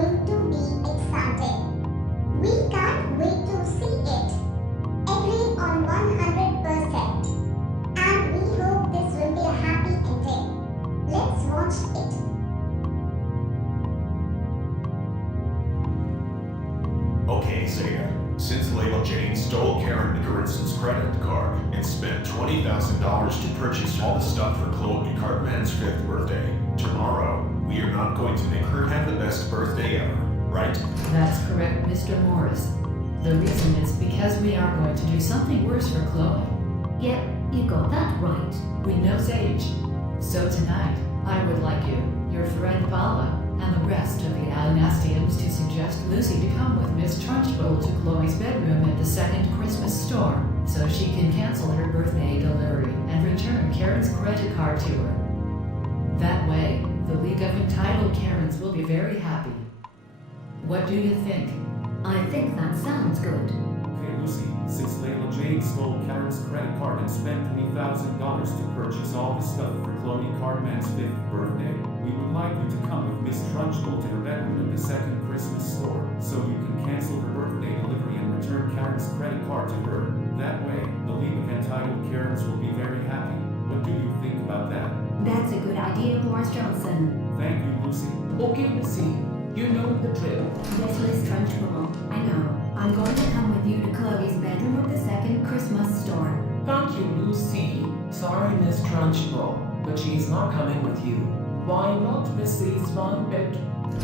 going to be exciting. We can't wait to see it. Agreed on 100%. And we hope this will be a happy ending. Let's watch it. Okay, Zeta. Since Layla Jane stole Karen McGurrison's credit card and spent $20,000 to purchase all the stuff for Chloe Cartman's 5th birthday, tomorrow, we are not going to make her have the best birthday ever, right? That's correct, Mr. Morris. The reason is because we are going to do something worse for Chloe. Yep, you got that right. We know Sage. So tonight, I would like you, your friend Paula, and the rest of the Alanastians to suggest Lucy to come with Miss Trunchbull to Chloe's bedroom at the second Christmas store so she can cancel her birthday delivery and return Karen's credit card to her. That way, the League of Entitled Karens will be very happy. What do you think? I think that sounds good. Okay, Lucy, since Layla Jane stole Karen's credit card and spent $20,000 to purchase all the stuff for Chloe Cartman's 5th birthday, we would like you to come with Miss Trunchbull to her bedroom at the second Christmas store, so you can cancel her birthday delivery and return Karen's credit card to her. That way, the League of Entitled Karens will be very happy. What do you think about that? That's a good idea, Morris Johnson. Thank you, Lucy. Okay, Missy, you know the drill. Yes, Miss Trunchbull, I know. I'm going to come with you to Chloe's bedroom at the second Christmas store. Thank you, Lucy. Sorry, Miss Trunchbull, but she's not coming with you. Why not Mrs. Van Pitt?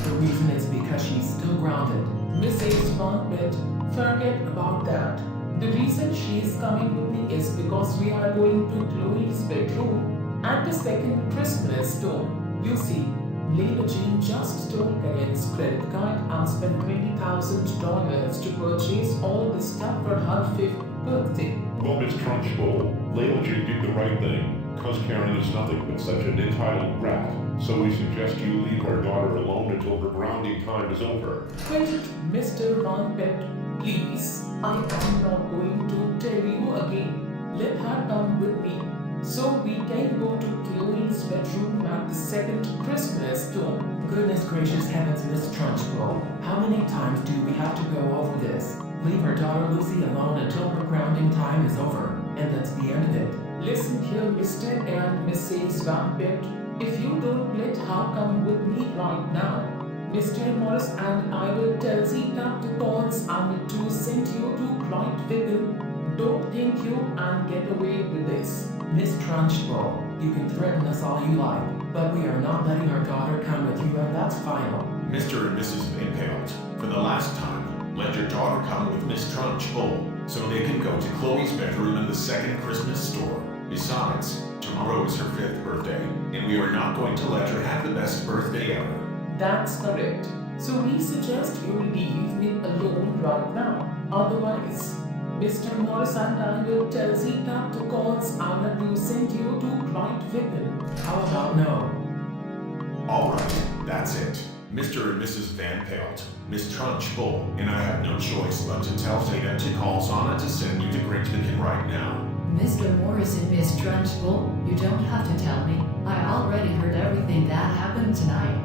The reason is because she's still grounded. Mrs. Van Pitt, forget about that. The reason she's coming with me is because we are going to Chloe's bedroom at the second Christmas store. You see, Layla Jean just stole Karen's credit card and spent $20,000 to purchase all the stuff for her 5th birthday. Well, Miss Trunchbull, Layla G did the right thing, because Karen is nothing but such an entitled brat. So we suggest you leave our daughter alone until her grounding time is over. Wait, Mr. Van Pitt, please. I am not going to tell you again. Let her come with me, so we can go to Chloe's bedroom at the second Christmas store. Goodness gracious heavens, Miss Trunchbull. How many times do we have to go over this? Leave her daughter Lucy alone until her grounding time is over, and that's the end of it. Listen here, Mr. and Mrs. Van Pitt. If you don't let her come with me right now, Mr. Morris and I will tell Zeta to cause and to send you to Clyde Fickle. Don't think you and get away with this. Miss Trunchbull, you can threaten us all you like, but we are not letting our daughter come with you, and that's final. Mr. and Mrs. Impaled, for the last time, let your daughter come with Miss Trunchbull so they can go to Chloe's bedroom in the second Christmas store. Besides, tomorrow is her 5th birthday, and we are not going to let her have the best birthday ever. That's correct. So we suggest you leave me alone right now. Otherwise, Mr. Morris and I will tell Zeta to cause Anna to send you to Clyde Fickle. How about no? Alright, that's it. Mr. and Mrs. Van Pelt, Miss Trunchbull, and I have no choice but to tell Zeta to call Zana to send you to Great Lincoln right now. Mr. Morris and Miss Trunchbull, you don't have to tell me. I already heard everything that happened tonight.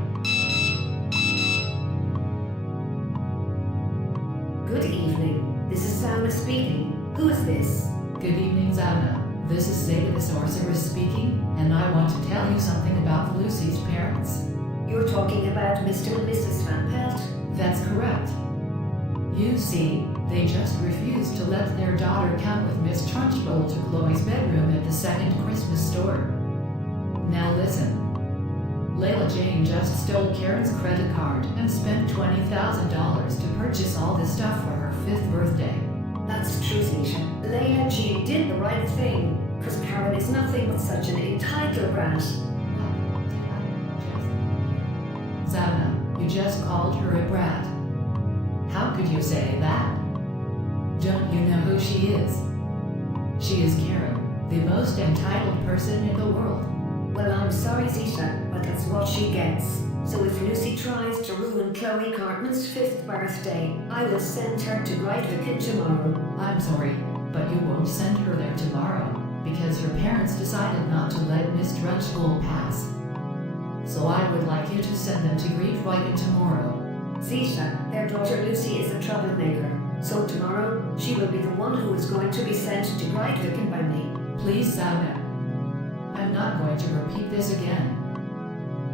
Good evening. This is Salma speaking. Who is this? Good evening, Zana. This is Zeta the Sorceress speaking, and I want to tell you something about Lucy's parents. You're talking about Mr. and Mrs. Van Pelt? That's correct. You see, they just refused to let their daughter come with Miss Trunchbull to Chloe's bedroom at the second Christmas store. Now listen. Layla Jane just stole Karen's credit card and spent $20,000 to purchase all this stuff for her 5th birthday. That's true, Zeta. Leia G did the right thing, because Karen is nothing but such an entitled brat. Zana, you just called her a brat. How could you say that? Don't you know who she is? She is Karen, the most entitled person in the world. Well, I'm sorry, Zeta, but that's what she gets. So if Lucy tries to ruin Chloe Cartman's 5th birthday, I will send her to Great tomorrow. I'm sorry, but you won't send her there tomorrow, because her parents decided not to let Miss Trunchbull pass. So I would like you to send them to Great White tomorrow. Zisha, their daughter Lucy is a troublemaker. So tomorrow, she will be the one who is going to be sent to Greitviken by me. Please, Sana. I'm not going to repeat this again.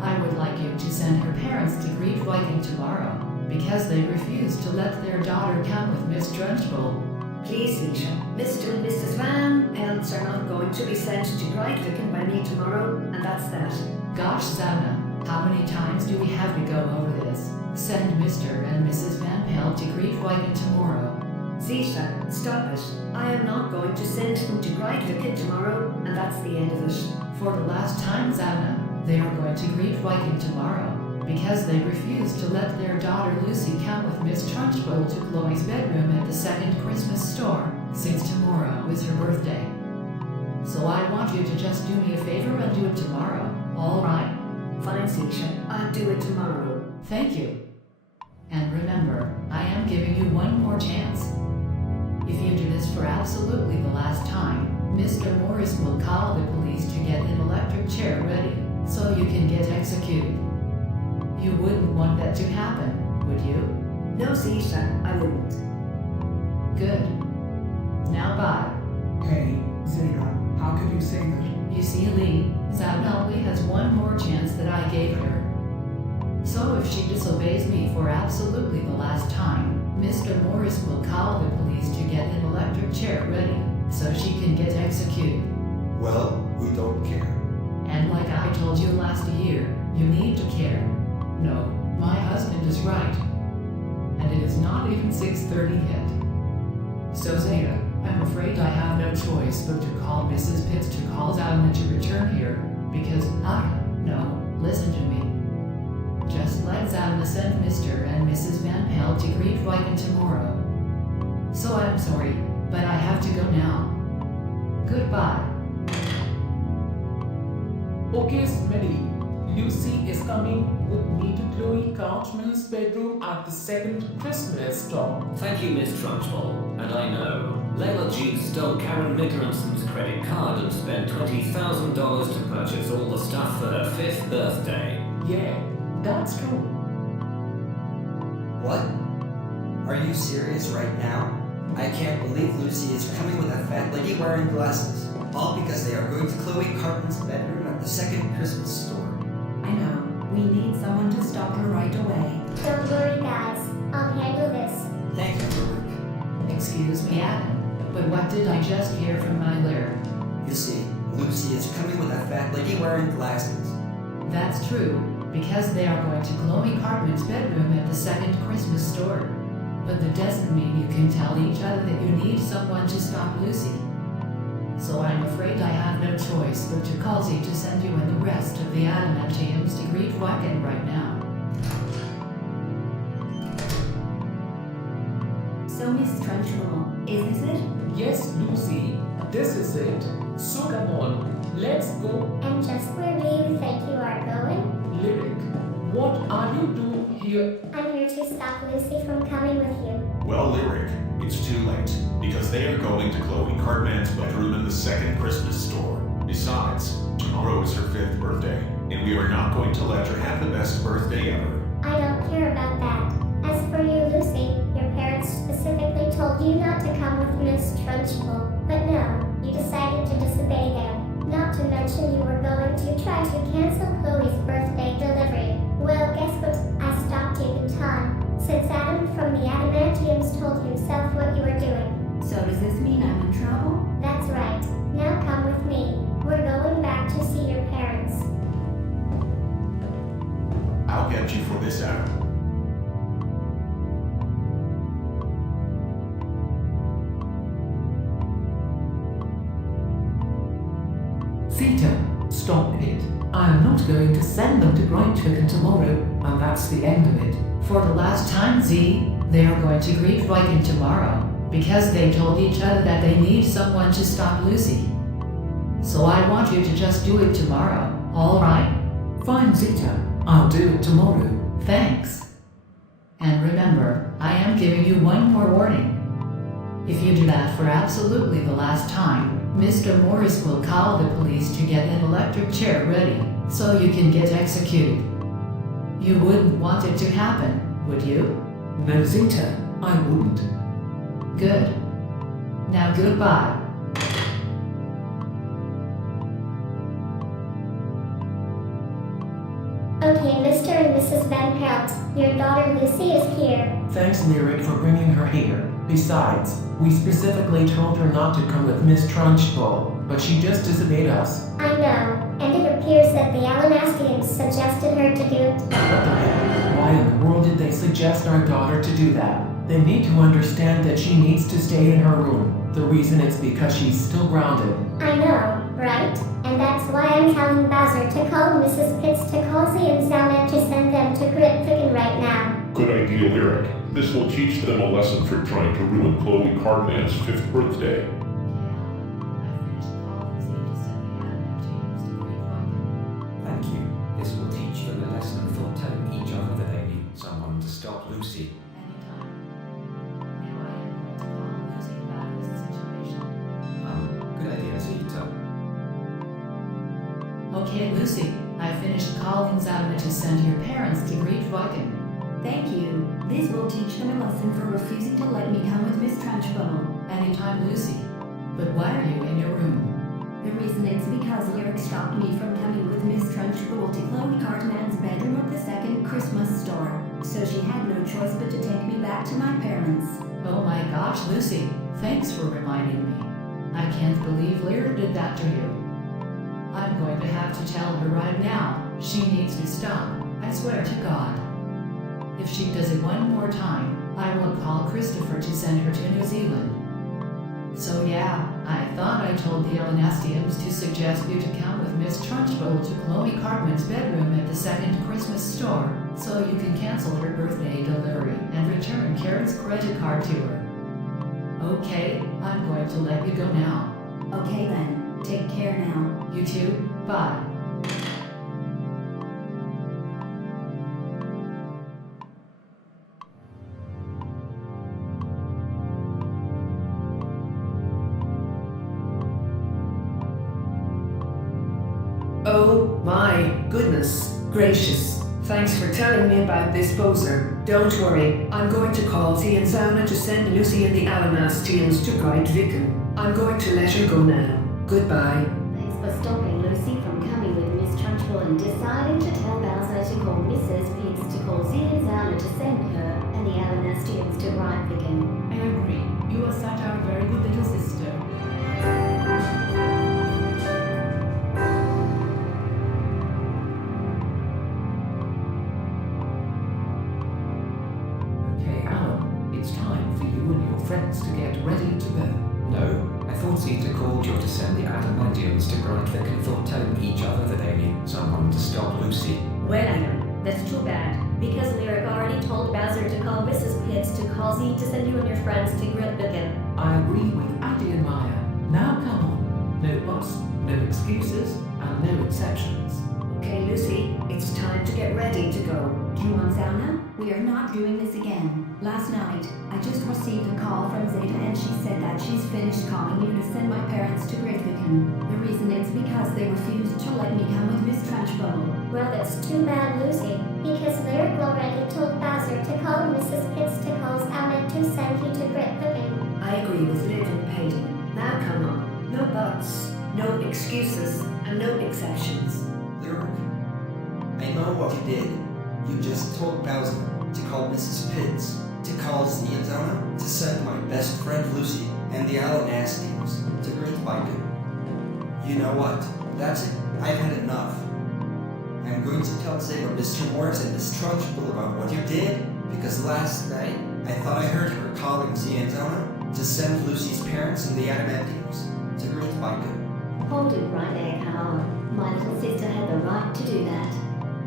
I would like you to send her parents to greet Viking tomorrow, because they refused to let their daughter come with Miss Trunchbull. Please, Zisha. Mr. and Mrs. Van Peltz are not going to be sent to Greitviken by me tomorrow, and that's that. Gosh, Sana, how many times do we have to go over this? Send Mr. and Mrs. Van Pelt to greet Viking tomorrow. Zisha, stop it. I am not going to send them to Greitviken tomorrow, and that's the end of it. For the last time, Sana, they are going to greet Viking tomorrow, because they refused to let their daughter Lucy come with Miss Trunchbull to Chloe's bedroom at the second Christmas store, since tomorrow is her birthday. So I want you to just do me a favor and do it tomorrow, alright? Fine, Zisha. I'll do it tomorrow. Thank you. And remember, I am giving you one more chance. If you do this for absolutely the last time, Mr. Morris will call the police to get an electric chair ready, so you can get executed. You wouldn't want that to happen, would you? No, Zisha, I wouldn't. Good. Now bye. Hey, Zeta, how could you say that? You see, Lee, Zabna only has one more chance that I gave her. So if she disobeys me for absolutely the last time, Mr. Morris will call the police to get an electric chair ready, so she can get executed. Well, we don't care. And like I told you last year, you need to care. No, my husband is right. And it is not even 6:30 yet. So Zeta, I'm afraid I have no choice but to call Mrs. Pitts to call Zabna to return here, because no, listen to me. Just let Zabna send Mr. and Mrs. Van Pelt to greet Viking tomorrow. So I'm sorry, but I have to go now. Goodbye. Okay, Smitty. Lucy is coming with me to Chloe Couchman's bedroom at the second Christmas store. Thank you, Miss Trunchbull. And I know, Layla G stole Karen Nickerson's credit card and spent $20,000 to purchase all the stuff for her 5th birthday. Yeah, that's true. What? Are you serious right now? I can't believe Lucy is coming with a fat lady wearing glasses. All because they are going to Chloe Carpen's bedroom at the second Christmas store. I know. We need someone to stop her right away. Don't worry, guys. I'll handle this. Thank you, Rick. Excuse me, Adam, but what did I just hear from my lair? You see, Lucy is coming with a fat lady wearing glasses. That's true, because they are going to Chloe Cartman's bedroom at the second Christmas store. But that doesn't mean you can tell each other that you need someone to stop Lucy. So I'm afraid I have no choice but to call Z to send you and the rest of the adamantiums to greet Wacken right now. So, Miss Trunchbull, is this it? Yes, Lucy, this is it. So come on, let's go. And just where do you think you are going? Lyric, what are you doing here? I'm here to stop Lucy from coming with you. Well, Lyric, it's too late, because they are going to Chloe Cartman's bedroom in the second Christmas store. Besides, tomorrow is her 5th birthday, and we are not going to let her have the best birthday ever. I don't care about that. As for you, Lucy, your parents specifically told you not to come with Miss Trunchbull, but no, you decided to disobey them. Not to mention you were going to try to cancel Chloe's birthday delivery. Well, guess what? I stopped you in time, since Adam from the Adamantiums told himself what you were doing. So does this mean I'm in trouble? That's right. Now come with me. We're going back to see your parents. I'll get you for this, Adam. Zeta, stop it. I am not going to send them to Greitviken tomorrow, and that's the end of it. For the last time, Z, they are going to greet Viking tomorrow, because they told each other that they need someone to stop Lucy. So I want you to just do it tomorrow, alright? Fine, Zeta. I'll do it tomorrow. Thanks. And remember, I am giving you one more warning. If you do that for absolutely the last time, Mr. Morris will call the police to get an electric chair ready, so you can get executed. You wouldn't want it to happen, Would you? No, Zeta, I wouldn't. Good. Now goodbye. Okay, Mr. and Mrs. Van Pelt, your daughter Lucy is here. Thanks, Lyric, for bringing her here. Besides, we specifically told her not to come with Miss Trunchbull, but she just disobeyed us. I know, and it appears that the Alanastians suggested her to do it. What the heck? Why in the world did they suggest our daughter to do that? They need to understand that she needs to stay in her room. The reason it's because she's still grounded. I know, right? And that's why I'm telling Bowser to call Mrs. Pitts to call Z and Zelda to send them to Gritficken right now. Good idea, Lyric. This will teach them a lesson for trying to ruin Chloe Cardman's 5th birthday. Thank you. This will teach them a lesson for telling each other that they need someone to stop Lucy. Good idea, Zeta. Okay, Lucy, I finished calling Zelda to send your parents to Gritficken. Thank you. This will teach them a lesson for refusing to let me come with Miss Trunchbull. Anytime, Lucy. But why are you in your room? The reason is because Lyric stopped me from coming with Miss Trunchbull to Chloe Cartman's bedroom at the second Christmas store. So she had no choice but to take me back to my parents. Oh my gosh, Lucy. Thanks for reminding me. I can't believe Lyra did that to you. I'm going to have to tell her right now. She needs to stop. I swear to God. If she does it one more time, I will call Christopher to send her to New Zealand. So yeah, I thought I told the Elanastians to suggest you to come with Miss Trunchbull to Chloe Cartman's bedroom at the second Christmas store, so you can cancel her birthday delivery and return Karen's credit card to her. Okay, I'm going to let you go now. Okay then, take care now. You too, bye. Oh my goodness gracious. Thanks for telling me about this poser. Don't worry, I'm going to call Z and Zauna to send Lucy and the Alanastians to Gritviken. I'm going to let her go now. Goodbye. Thanks for stopping Lucy from coming with Miss Trunchbull and deciding to tell Bowser to call Mrs. Pitts to call Z and Zauna to send her and the Alanastians to Gritviken. I agree. You are such a very good little sister. Friends to get ready to go. No, I thought Zeta called you to send the Adamantians to Gritviken for telling each other that they need someone to stop Lucy. Well, I know. That's too bad. Because Lyric already told Bowser to call Mrs. Pitts to call Z to send you and your friends to Gritviken. I agree with Addy and Maya. Now come on. No buts, no excuses, and no exceptions. Okay, Lucy, it's time to get ready to go. Come on, Zauna. We are not doing this again. Last night, I just received a call from Zeta and she said that she's finished calling you to send my parents to Gritviken. The reason is because they refused to let me come with Miss Trunchbull. Well, that's too bad, Lucy, because Lyric already told Bowser to call Mrs. Pitts to call Zelda to send you to Gritviken. I agree with little Peyton. Now come on. No buts, no excuses, and no exceptions. Lyric, I know what you did. You just told Bowser to call Mrs. Pitts, to call Z and Zauna, to send my best friend Lucy and the Alanastians to Gritviken. You know what? That's it. I've had enough. I'm going to tell Zeta, Mr. Morris, and Miss Trunchbull about what you did, because last night I thought I heard her calling Z and Zauna to send Lucy's parents and the Adamantians to Gritviken. Hold it right there, Carl. My little sister had the right to do that.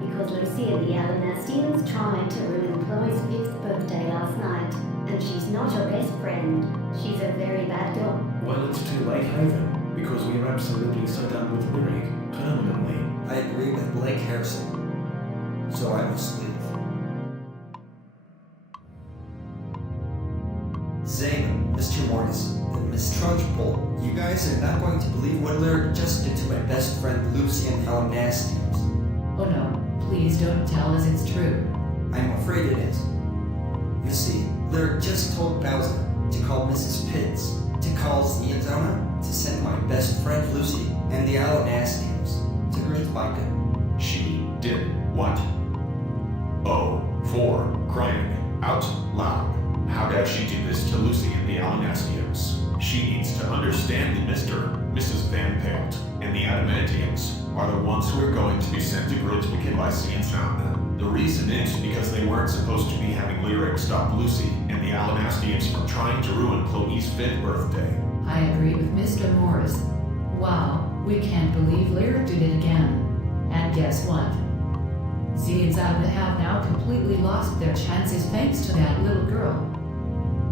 Because Lucy and the Alanastians tried to ruin Chloe's 5th birthday last night, and she's not your best friend. She's a very bad girl. Well, it's too late, Haven, because we are absolutely so done with Lyric, permanently. I agree with Blake Harrison, so I must leave. Zane, Mr. Morris, and Miss Trunchbull, you guys are not going to believe what Lyric just did to my best friend Lucy and the Alanastians. Oh no, please don't tell us it's true. I'm afraid it is. You see, Lyric just told Bowser to call Mrs. Pitts, to call Zianzona, to send my best friend Lucy and the Alanastians to greet Micah. She did what? Oh, for crying out loud. How dare she do this to Lucy and the Alanastians? She needs to understand that Mrs. Van Pelt and the Adamantiums are the ones who are going to be sent to Grudgewicken by Zianzona. The reason is because they weren't supposed to be having Lyric stop Lucy and the Alanastians from trying to ruin Chloe's 5th birthday. I agree with Mr. Morris. Wow, we can't believe Lyric did it again. And guess what? Z and Zabna have now completely lost their chances thanks to that little girl.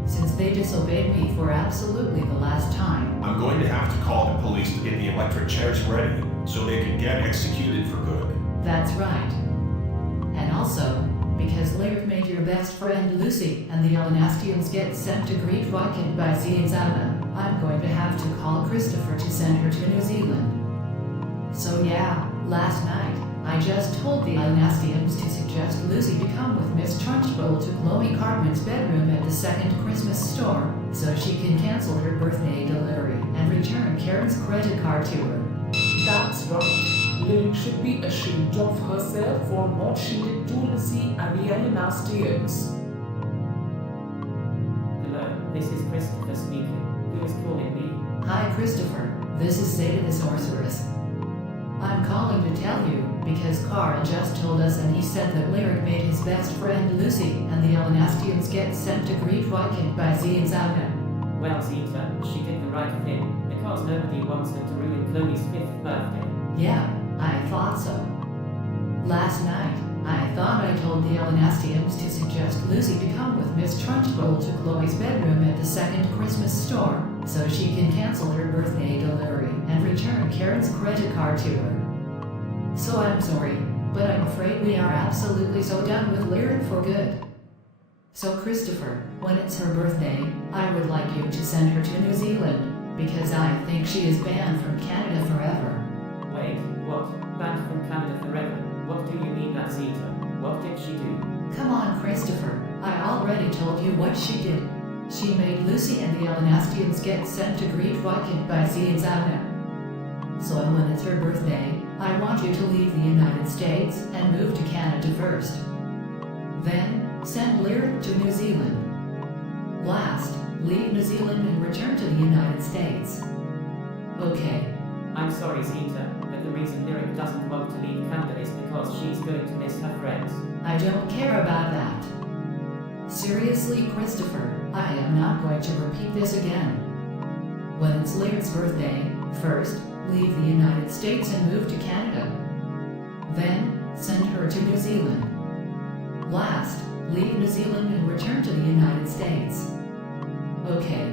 Since they disobeyed me for absolutely the last time. I'm going to have to call the police to get the electric chairs ready so they can get executed for good. That's right. And also, because Lyric made your best friend Lucy and the Alanastians get sent to Great Wykin by Z and Zabna, I'm going to have to call Christopher to send her to New Zealand. So yeah, last night, I just told the Alanastians to suggest Lucy to come with Miss Trunchbull to Chloe Cartman's bedroom at the second Christmas store, so she can cancel her birthday delivery and return Karen's credit card to her. That's right. Lyric should be ashamed of herself for what she did to Lucy and the Alanastians. Hello, this is Christopher speaking. Who is calling me? Hi Christopher, this is Zeta the Sorceress. I'm calling to tell you, because Carl just told us and he said that Lyric made his best friend Lucy and the Alanastians get sent to Great Wykin by Z and Zabna. Well, Zeta, she did the right thing, because nobody wants her to ruin Chloe's 5th birthday. Yeah, I thought so. Last night, I thought I told the Alanastians to suggest Lucy to come with Miss Trunchbull to Chloe's bedroom at the second Christmas store, so she can cancel her birthday delivery and return Karen's credit card to her. So I'm sorry, but I'm afraid we are absolutely so done with Lyric for good. So Christopher, when it's her birthday, I would like you to send her to New Zealand, because I think she is banned from Canada forever. Wait, what? Banned from Canada forever? What do you mean that, Zeta? What did she do? Come on, Christopher, I already told you what she did. She made Lucy and the Alanastians get sent to Great Wykin by Z and Zabna. So when it's her birthday, I want you to leave the United States and move to Canada first. Then, send Lyric to New Zealand. Last, leave New Zealand and return to the United States. Okay. I'm sorry, Zeta, but the reason Lyric doesn't want to leave Canada is because she's going to miss her friends. I don't care about that. Seriously, Christopher, I am not going to repeat this again. When it's Lyric's birthday, first, leave the United States and move to Canada. Then, send her to New Zealand. Last, leave New Zealand and return to the United States. Okay.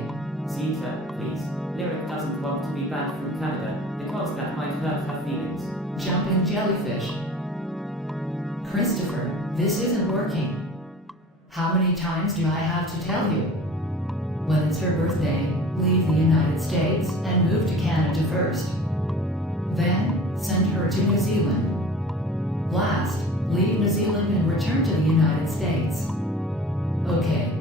Zeta, please. Lyric doesn't want to be banned from Canada, because that might hurt her feelings. Jumping jellyfish. Christopher, this isn't working. How many times do I have to tell you? When it's her birthday, leave the United States and move to Canada first. Then, send her to New Zealand. Last, leave New Zealand and return to the United States. Okay.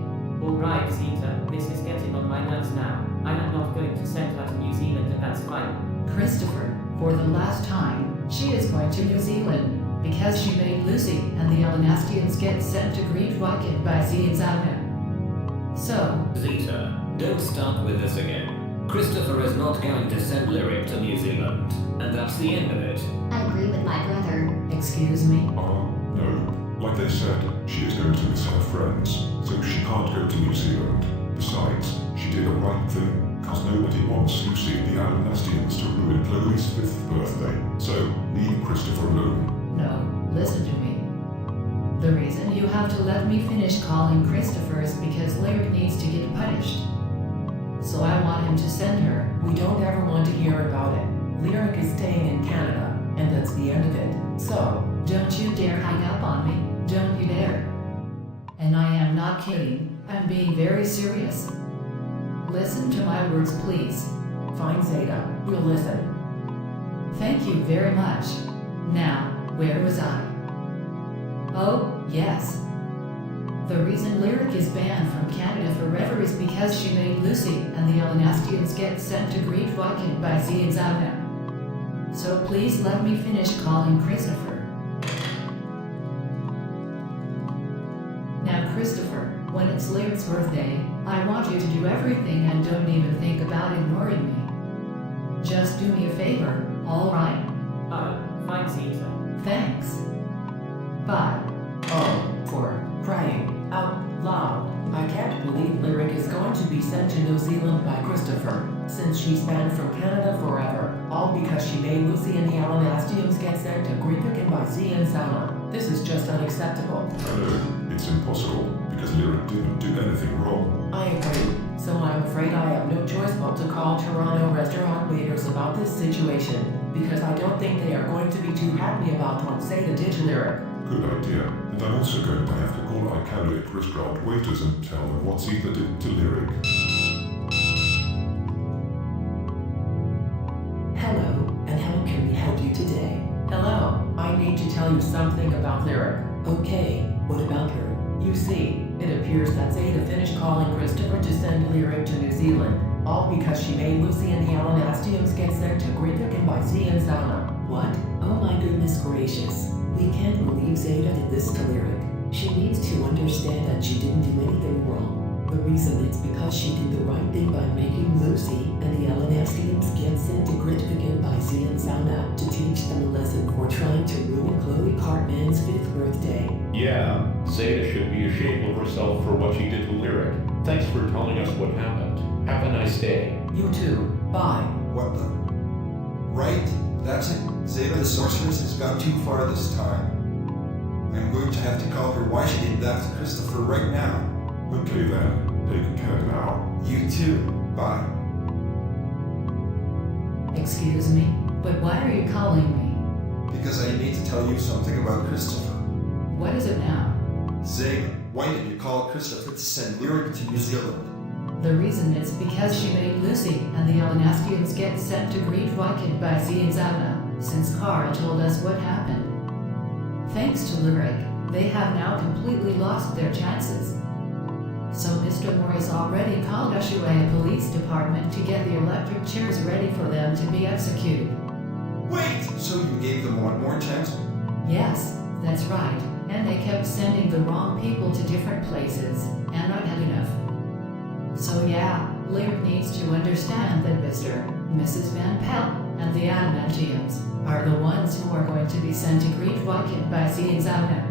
Alright, Zeta, this is getting on my nerves now. I am not going to send her to New Zealand and that's fine. Christopher, for the last time, she is going to New Zealand, because she made Lucy and the Alanastians get sent to Great Wykin by Z and Zabna. So... Zeta, don't start with this again. Christopher is not going to send Lyric to New Zealand, and that's the end of it. I agree with my brother. Excuse me? No. Like they said, she is going to miss her friends, so she can't go to New Zealand. Besides, she did the right thing, because nobody wants Lucy and the Alanastians to ruin Chloe's 5th birthday. So, leave Christopher alone. No, listen to me. The reason you have to let me finish calling Christopher is because Lyric needs to get punished. So I want him to send her. We don't ever want to hear about it. Lyric is staying in Canada, and that's the end of it. So, don't you dare hang up on me. Don't you dare. And I am not kidding. I'm being very serious. Listen to my words, please. Fine, Zeta. We'll listen. Thank you very much. Now, where was I? Oh, yes. The reason Lyric is banned from Canada forever is because she made Lucy and the Elenastians get sent to Great Wykin by Zienzana. So please let me finish calling Christopher. Now Christopher, when it's Lyric's birthday, I want you to do everything and don't even think about ignoring me. Just do me a favor, alright? Fine, Caesar. Thanks. Bye. Oh, for crying out loud. I can't believe Lyric is going to be sent to New Zealand by Christopher, since she's banned from Canada forever, all because she made Lucy and the Elenastians get sent to Great Wykin by Zienzana. This is just unacceptable. No, it's impossible, because Lyric didn't do anything wrong. I agree. So I'm afraid I have no choice but to call Toronto restaurant waiters about this situation, because I don't think they are going to be too happy about what Zeta did to Lyric. Good idea. And I'm also going to have to call Icalic restaurant waiters and tell them what Zeta did to Lyric. Hello, and how can we help you today? Hello, I need to tell you something about Lyric. Okay, what about her? You see, it appears that Zeta finished calling Christopher to send Lyric to New Zealand, all because she made Lucy and the Elenastians get sent to Great Wykin by Zienzana. What? Oh my goodness gracious. We can't believe Zeta did this to Lyric. She needs to understand that she didn't do anything wrong. The reason it's because she did the right thing by making Lucy and the Elenastians get sent to Great Wykin by Zienzana to teach them a lesson for trying to ruin Chloe Cartman's 5th birthday. Yeah, Zeta should be ashamed of herself for what she did to Lyric. Thanks for telling us what happened. Have a nice day. You too. Bye. What the? Right, that's it. Zeta the sorceress has gone too far this time. I'm going to have to call her why she did that to Christopher right now. Okay then, take care now. You too. Bye. Excuse me, but why are you calling me? Because I need to tell you something about Christopher. What is it now? Zeta, why did you call Christopher to send Lyric to New Zealand? The reason is because she made Lucy and the Elenastians get sent to Great Wykin by Zienzana, since Carl told us what happened. Thanks to Lyric, they have now completely lost their chances. So Mr. Morris already called Ushuaia Police Department to get the electric chairs ready for them to be executed. Wait! So you gave them one more chance? Yes, that's right. And they kept sending the wrong people to different places, and I'd had enough. So yeah, Lyric needs to understand that Mr. and Mrs. Van Pelt and the Adamantiums are the ones who are going to be sent to Great Wykin by Zienzana.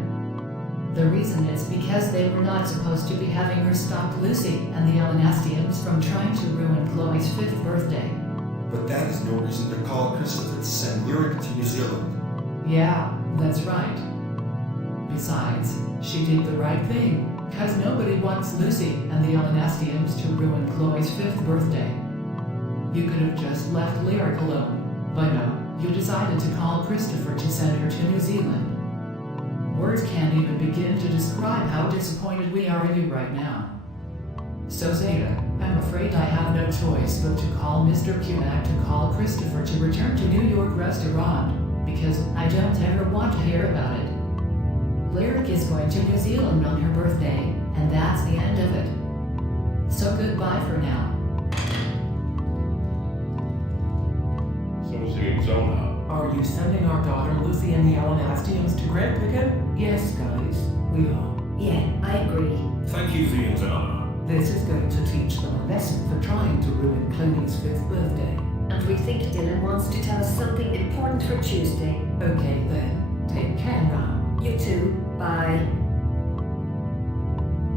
The reason is because they were not supposed to be having her stop Lucy and the Elenastians from trying to ruin Chloe's 5th birthday. But that is no reason to call Christopher to send Lyric to New Zealand. Yeah, that's right. Besides, she did the right thing, because nobody wants Lucy and the Elenastians to ruin Chloe's 5th birthday. You could have just left Lyric alone, but no, you decided to call Christopher to send her to New Zealand. Words can't even begin to describe how disappointed we are in you right now. So Zeta, I'm afraid I have no choice but to call Mr. Kunak to call Christopher to return to New York Restaurant, because I don't ever want to hear about it. Lyric is going to New Zealand on her birthday, and that's the end of it. So goodbye for now. So Zienzana. Are you sending our daughter Lucy and the Elenastians to Great Wykin? Yes, guys, we are. Yeah, I agree. Thank you, Zienzana. This is going to teach them a lesson for trying to ruin Chloe's 5th birthday. And we think Dylan wants to tell us something important for Tuesday. Okay then, take care now. You too. Bye.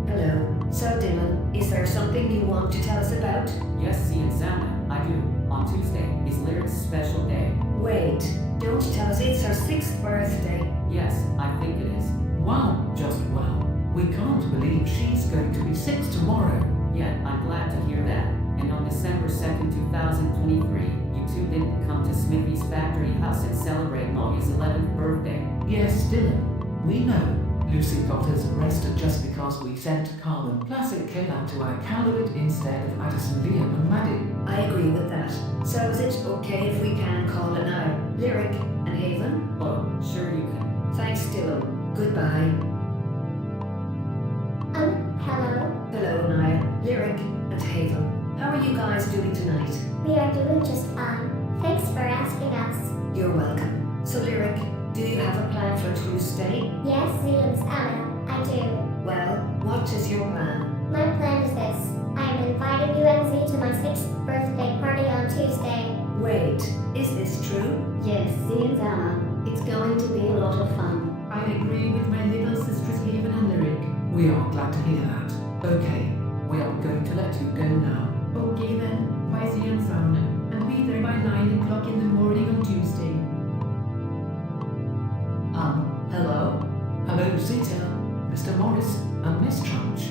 Hello. So Dylan, is there something you want to tell us about? Yes, Zienzana, I do. On Tuesday is Lyric's special day. Wait, don't tell us it's her 6th birthday. Yes, I think it is. Wow, just wow. We can't believe she's going to be 6 tomorrow. Yeah, I'm glad to hear that. And on December 2nd, 2023, you two didn't come to Smithy's factory house and celebrate Molly's 11th birthday. Yes, Dylan, we know. Lucy got us arrested just because we sent Carmen Classic Killer to Iqaluit instead of Madison, Liam and Maddie. I agree with that. So is it okay if we can call it now? Lyric and Haven? Oh, sure you can. Thanks, Dylan. Goodbye. Haven. How are you guys doing tonight? We are doing just fine. Thanks for asking us. You're welcome. So, Lyric, do you have a plan for Tuesday? Yes, Zealand's Anna, I do. Well, what is your plan? My plan is this. I am inviting you and Z to my 6th birthday party on Tuesday. Wait, is this true? Yes, Zealand's Anna. It's going to be a lot of fun. I agree with my little sisters Haven and Lyric. We are glad to hear that. Okay, we are going to let you go now. Okay then, bye see you Sunday. And be there by 9 o'clock in the morning on Tuesday. Hello? Hello, Zeta, Mr. Morris, and Miss Trunch.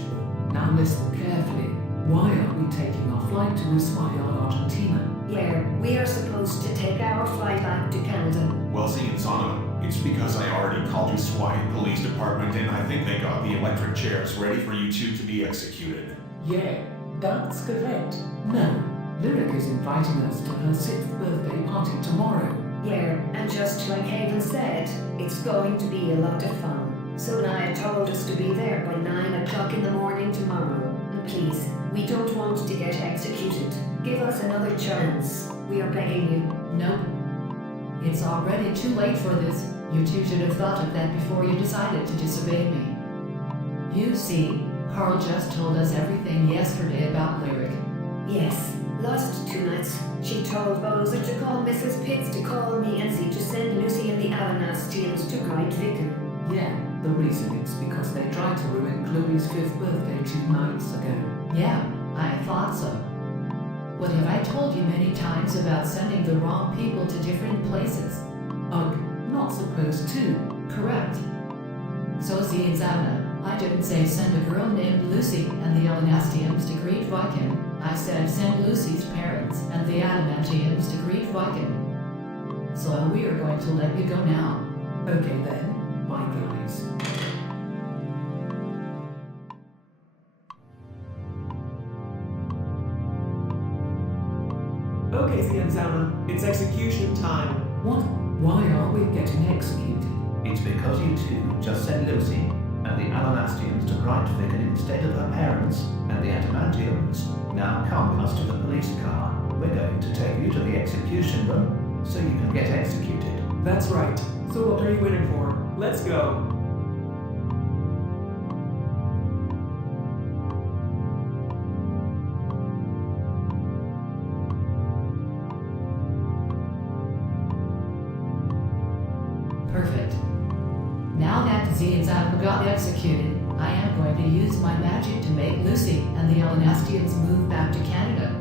Now listen carefully. Why are we taking our flight to Ushuaia, Argentina? Where we are supposed to take our flight back to Canada. Well, see, Zana, it's because I already called you Swine Police Department and I think they got the electric chairs ready for you two to be executed. Yeah, that's correct. No, Lyric is inviting us to her 6th birthday party tomorrow. Yeah, and just like Haven said, it's going to be a lot of fun. So Naya told us to be there by 9 o'clock in the morning tomorrow. And please, we don't want to get executed. Give us another chance. We are begging you. Nope. It's already too late for this. You two should have thought of that before you decided to disobey me. You see, Carl just told us everything yesterday about Lyric. Yes, last 2 nights, she told Bowser to call Mrs. Pitts to call me and Z to send Lucy and the Alanastians to Great Vicar. Yeah, the reason is because they tried to ruin Chloe's 5th birthday 2 nights ago. Yeah, I thought so. What have I told you many times about sending the wrong people to different places? Ugh, not supposed to. Correct. So Zienzana, I didn't say send a girl named Lucy and the Alanastians to greet Viking. I said send Lucy's parents and the Adamantians to greet Viking. So we are going to let you go now. Okay then, bye guys. Okay, Zienzana, it's execution time. What? Why are we getting executed? It's because you two just sent Lucy and the Alanastians to Great Vicar instead of her parents, and the Adamantians now come with us to the police car. We're going to take you to the execution room so you can get executed. That's right. So what are you waiting for? Let's go. Perfect. Now that Zienzana got executed, I am going to use my magic to make Lucy and the Alanastians move back to Canada.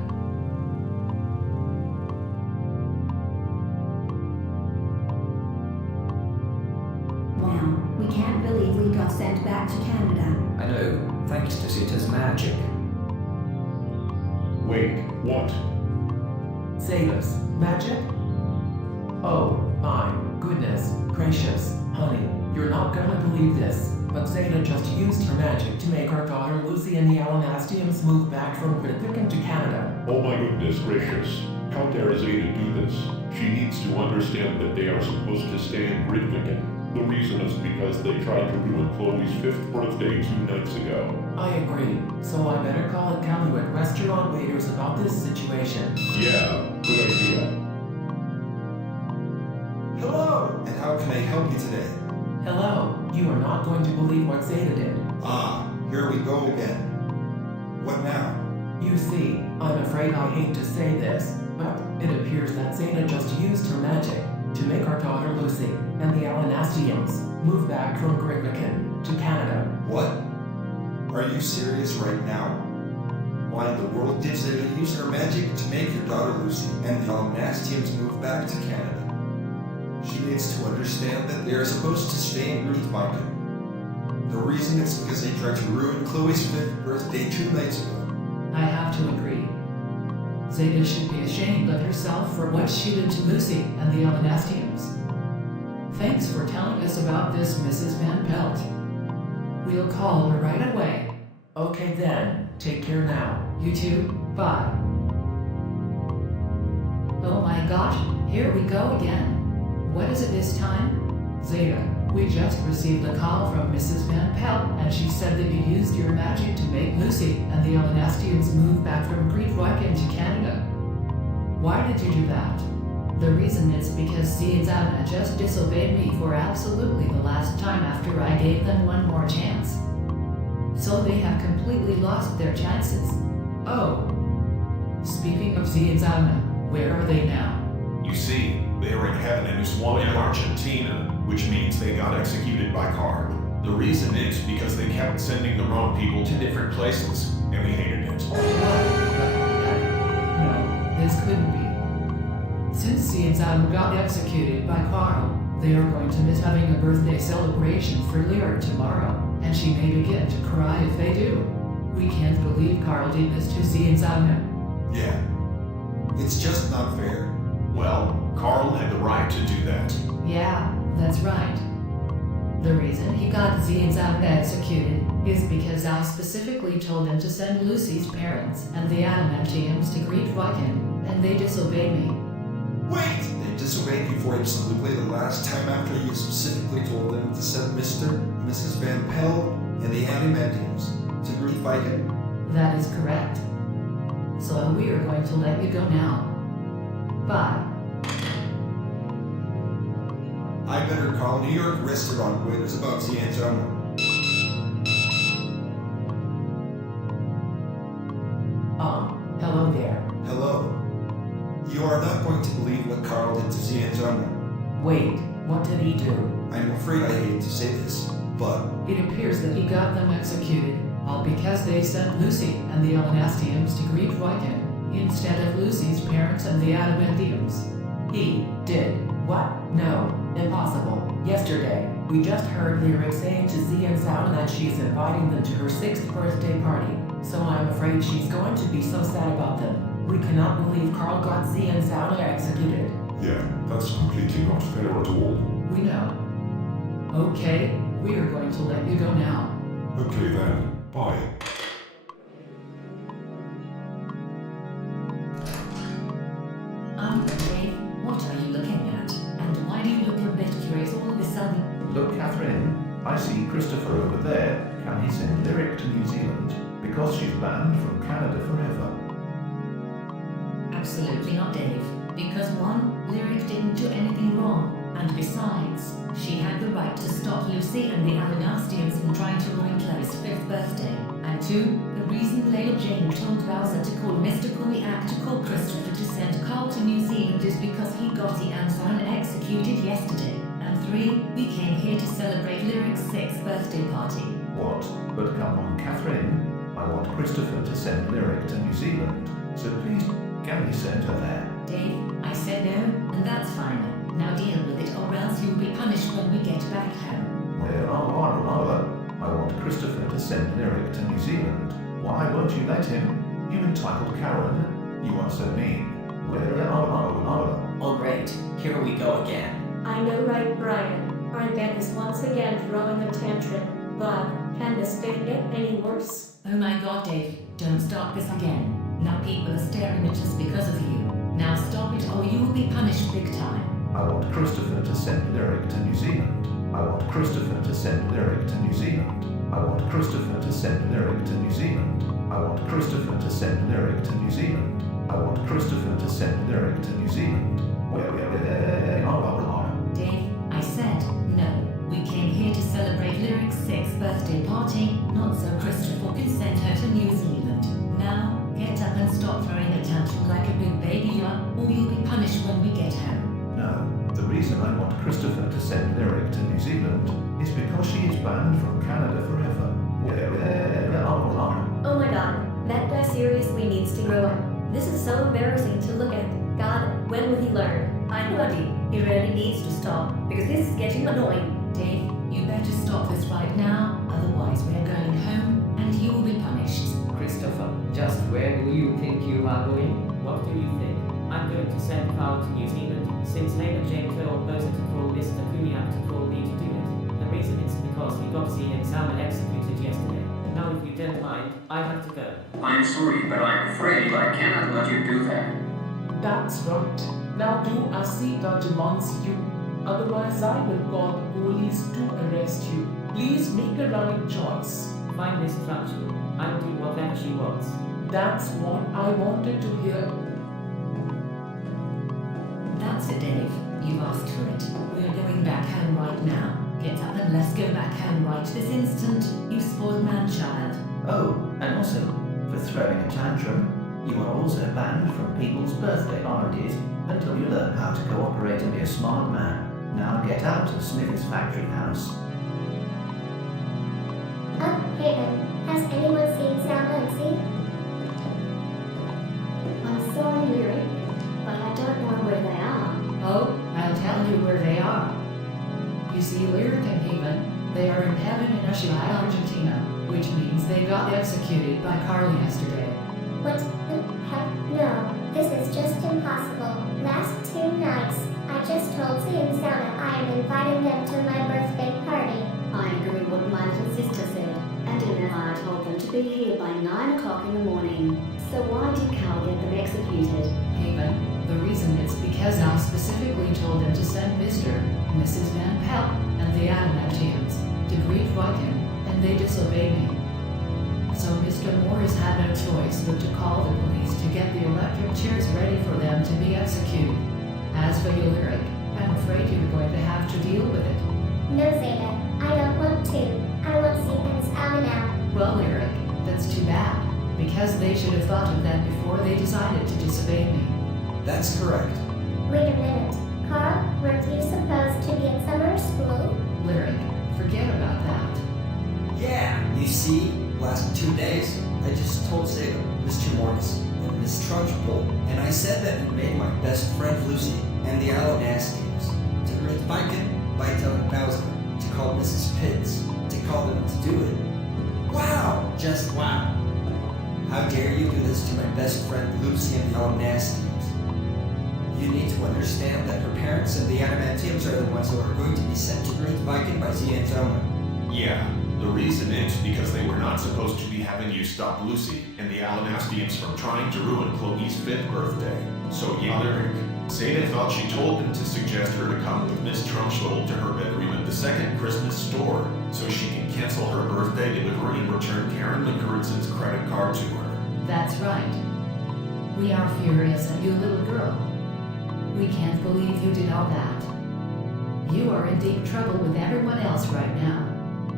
Wow, we can't believe we got sent back to Canada. I know, thanks to Zeta's magic. Wait, what? Sailors, magic? Oh, my goodness gracious, honey, you're not gonna believe this, but Zeta just used her magic to make our daughter Lucy and the Alanastians move back from Gridvicken to Canada. Oh my goodness gracious. How dare Zeta do this? She needs to understand that they are supposed to stay in Gridvicken. The reason is because they tried to ruin Chloe's 5th birthday 2 nights ago. I agree, so I better call Iqaluit restaurant waiters about this situation. Yeah, good idea. Hello, and how can I help you today? Hello, you are not going to believe what Zeta did. Ah, here we go again. What now? You see, I'm afraid I hate to say this, but it appears that Zeta just used her magic to make our daughter Lucy and the Alanastians move back from Gridvicken to Canada. What? Are you serious right now? Why in the world did Zeta use her magic to make your daughter Lucy and the Alanastians move back to Canada? She needs to understand that they are supposed to stay in Gridvicken. The reason is because they tried to ruin Chloe's 5th birthday 2 nights ago. I have to agree. Zeta should be ashamed of herself for what she did to Lucy and the Alanastians. Thanks for telling us about this, Mrs. Van Pelt. We'll call her right away. Okay then, take care now. You too, bye. Oh my gosh, here we go again. What is it this time? Zeta, we just received a call from Mrs. Van Pelt, and she said that you used your magic to make Lucy and the Alanastians move back from Great Wycombe to Canada. Why did you do that? The reason is because Z and Zana just disobeyed me for absolutely the last time after I gave them one more chance. So they have completely lost their chances. Oh. Speaking of Z and Zana, where are they now? You see, they are in heaven in Ushuaia, Argentina, which means they got executed by Carl. The reason is because they kept sending the wrong people to different places, and we hated it. No, this couldn't be. Since Z and Zana got executed by Carl, they are going to miss having a birthday celebration for Lyra tomorrow, and she may begin to cry if they do. We can't believe Carl did this to Z and Zana. Yeah. It's just not fair. Well, Carl had the right to do that. Yeah, that's right. The reason he got Z and Zana executed is because I specifically told him to send Lucy's parents and the Adamantiums to Great Wycombe, and they disobeyed me. Wait! They disobeyed you for absolutely the last time after you specifically told them to send Mr. and Mrs. Van Pelt and the Adamantiums to Great Wycombe? That is correct. So we are going to let you go now. Bye. I better call New York restaurant waiters about the Antonio. Hello there. Hello. You are not going to believe what Carl did to Zianzana. Wait, what did he do? I'm afraid I hate to say this, but It appears that he got them executed, all because they sent Lucy and the Alanastiums to Great Wycombe instead of Lucy's parents and the Adamantiums. He did. What? No, impossible. Yesterday, we just heard Lyric saying to Z and Sound that she's inviting them to her 6th birthday party, so I'm afraid she's going to be so sad about them. We cannot believe Carl got Z and Sound executed. Yeah, that's completely not fair at all. We know. Okay, we are going to let you go now. Okay then, bye. Dave, what are you looking at? And why do you look a bit curious all of a sudden? Look, Catherine, I see Christopher over there. Can he send Lyric to New Zealand? Because she's banned from Canada forever. Absolutely not, Dave. Because one, Lyric didn't do anything wrong. And besides, she had the right to stop Lucy and the Alanastians from trying to ruin Chloe's 5th birthday. And two, the reason Layla Jane told Bowser to call Mr. Kunniak to call Christopher to send Carl to New Zealand is because he got the Anson executed yesterday. And three, we came here to celebrate Lyric's 6th birthday party. What? But come on, Catherine. I want Christopher to send Lyric to New Zealand. So please, can we send her there? Dave, I said no, and that's fine. Now deal with it, or else you'll be punished when we get back home. I want Christopher to send Lyric to New Zealand. Why won't you let him? You entitled Karen. You are so mean. Oh great, here we go again. I know, right, Brian? Our Ben is once again throwing a tantrum. But can this day get any worse? Oh my god, Dave, don't start this again. Now people are staring at us because of you. Now stop it or you will be punished big time. I want Christopher to send Lyric to New Zealand. I want Christopher to send Lyric to New Zealand. I want Christopher to send Lyric to New Zealand. I want Christopher to send Lyric to New Zealand. I want Christopher to send Lyric to New Zealand. Dave, I said no. We came here to celebrate Lyric's 6th birthday party, not so Christopher can send her to New Zealand. Now, get up and stop throwing a tantrum like a big baby, or you'll be punished when we get home. No, the reason I want Christopher to send Lyric to New Zealand is because she is banned from Canada forever. Oh my god, that guy seriously needs to grow up. This is so embarrassing to look at. God, when will he learn? I'm ready. He really needs to stop, because this is getting annoying. Dave, you better stop this right now, otherwise we're going home, and you will be punished. Christopher, just where do you think you are going? What do you think? I'm going to send Carl to New Zealand, since Layla Jane told Bowser to call Mr. Kunniak to call me to do it. The reason is because he got Z and Salmon executed yesterday. Now if you don't mind, I have to go. I'm sorry, but I'm afraid I cannot let you do that. That's right. Now do as he demands you. Otherwise, I will call the police to arrest you. Please make a right choice. Fine, Miss Trunchbull. I'll do whatever she wants. That's what I wanted to hear. That's it, Dave. You've asked for it. We're going back home right now. Get up and let's go back home right this instant, you spoiled man-child. Oh, and also, for throwing a tantrum, you are also banned from people's birthday parties until you learn how to cooperate and be a smart man. Now get out of Smithy's factory house. Oh, Haven, has anyone seen Sam and Lucy? I'm sorry, Lyric, but I don't know where they are. Oh, I'll tell you where they are. You see, Lyric and Haven, they are in heaven in Ushuaia, Argentina, which means they got executed by Carly yesterday. What the heck? No, this is just impossible. Last 2 nights, I just told Z and Sana I am inviting them to my birthday party. I agree with what my little sister said, and in that I told them to be here by 9 o'clock in the morning. So why did Carl get them executed? Haven, the reason is because I specifically told them to send Mr. and Mrs. Van Pelt and the Adamantians to greet Viking, and they disobeyed me. So Mr. Morris had no choice but to call the police to get the electric chairs ready for them to be executed. As for you, Lyric, I'm afraid you're going to have to deal with it. No, Zeta, I don't want to. I want Stephen's out now. Well, Lyric, that's too bad, because they should have thought of that before they decided to disobey me. That's correct. Wait a minute. Carl, weren't you supposed to be in summer school? Lyric, forget about that. Yeah, you see, last 2 days, I just told Zeta, Mr. Morris, and Miss Trunchbull, and I said that we made my best friend Lucy and the Alanastians to greet Viking, Vito, and Bowser, to call Mrs. Pitts, to call them to do it. Wow! Just wow! How dare you do this to my best friend Lucy and the Alanastians? You need to understand that her parents and the Adamantiums are the ones who are going to be sent to greet Viking by Z and Zona. Yeah, the reason is because they were not supposed to be having you stop Lucy and the Alanastians from trying to ruin Chloe's 5th birthday. So yeah, Lyric, Zeta felt she told them to suggest her to come with Miss Trunchbull to her bedroom at the second Christmas store, so she can cancel her birthday delivery and return Karen McGurrison's credit card to her. That's right. We are furious at you, little girl. We can't believe you did all that. You are in deep trouble with everyone else right now.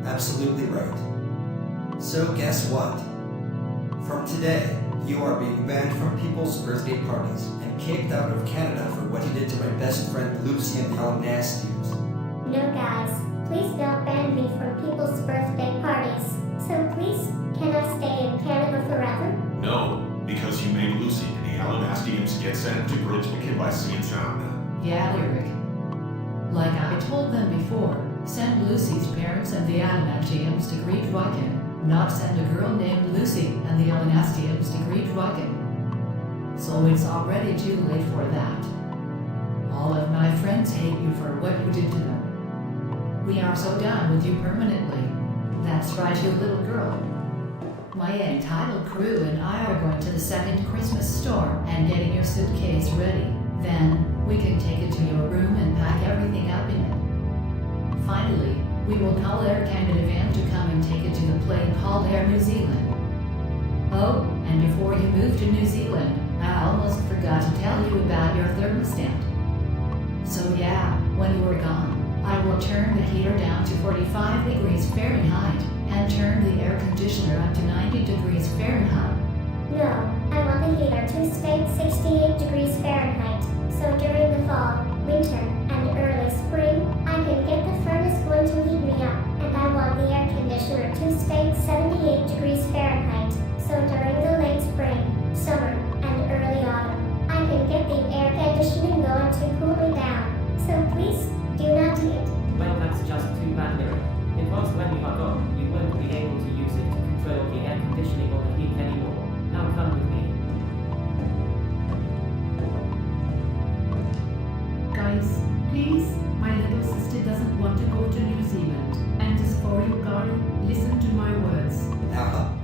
Absolutely right. So guess what? From today, you are being banned from people's birthday parties and kicked out of Canada for what you did to my best friend Lucy and the Alanastians. No, guys, please don't ban me from people's birthday parties. So please, can I stay in Canada forever? No, because you made Lucy and the Alanastians get sent to Bridgewick by sea and sound. Yeah, Lyric. Like I told them before, send Lucy's parents and the Adamantiums to greet Viking, not send a girl named Lucy and the Alanastians to greet Viking. So it's already too late for that. All of my friends hate you for what you did to them. We are so done with you permanently. That's right, you little girl. My entitled crew and I are going to the second Christmas store and getting your suitcase ready. Then, we can take it to your room and pack everything up in it. Finally, we will call Air Canada van to come and take it to the plane called Air New Zealand. Oh, and before you move to New Zealand, I almost forgot to tell you about your thermostat. So yeah, when you are gone, I will turn the heater down to 45 degrees Fahrenheit and turn the air conditioner up to 90 degrees Fahrenheit. No, I want the heater to stay at 68 degrees Fahrenheit. So during the fall, winter, and early spring, I can get the furnace going to heat me up. And I want the air conditioner to stay at 78 degrees Fahrenheit. So during the late spring, summer, and early autumn, I can get the air conditioning going to cool me down. So please, do not heat. Well, that's just too bad, Lyric. It was when you are gone, you won't be able to use it to control the air conditioning or the heat anymore. Now come with me. Guys, please, my little sister doesn't want to go to New Zealand. And as for you, Carl, listen to my words. No.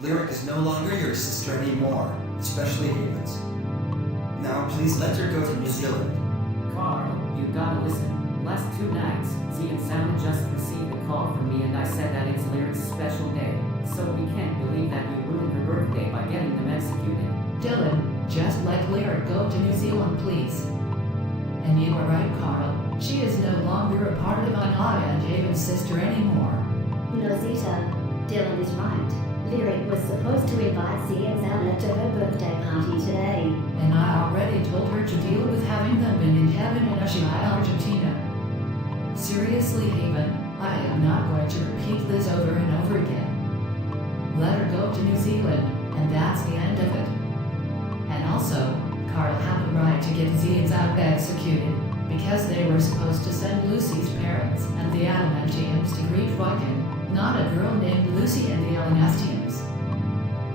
Lyric is no longer your sister anymore, especially Haven's. Now please let her go to New Zealand. Carl, You gotta listen. Last 2 nights, Z and Sam just received a call from me and I said that it's Lyric's special day. So we can't believe that you ruined her birthday by getting them executed. Dylan, just let Lyric go to New Zealand, please. And you are right, Carl. She is no longer a part of Anaya and Haven's sister anymore. No, Zeta. Dylan is right. Lyric was supposed to invite Z and Zana to her birthday party today. And I already told her to deal with having them in heaven in Ushuaia, Argentina. Seriously, Haven, I am not going to repeat this over and over again. Let her go to New Zealand, and that's the end of it. And also, Carl had the right to get Z and Zana executed, because they were supposed to send Lucy's parents and the Adamantiums to greet Joaquin, not a girl named Lucy and the Adamantiums.